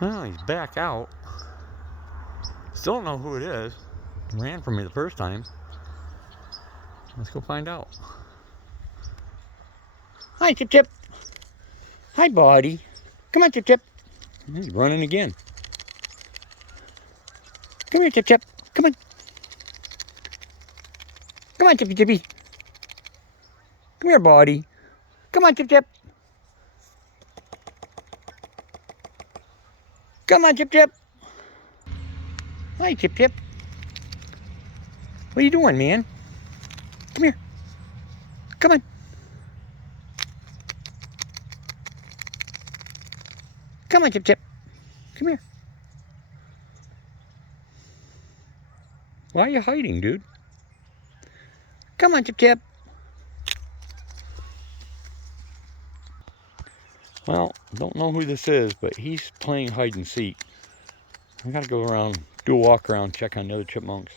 Well, he's back out. Still don't know who it is. Ran from me the first time. Let's go find out. Hi, Chip Chip. Hi, buddy. Come on, Chip Chip. He's running again. Come here, Chip Chip. Come on. Come on, Chippy Chippy. Come here, buddy. Come on, Chip Chip. Come on, Chip Chip. Hi, Chip Chip. What are you doing, man? Come here. Come on. Come on, Chip Chip. Come here. Why are you hiding, dude? Come on, Chip Chip. Well, don't know who this is, but he's playing hide and seek. I gotta go around, do a walk around, check on the other chipmunks.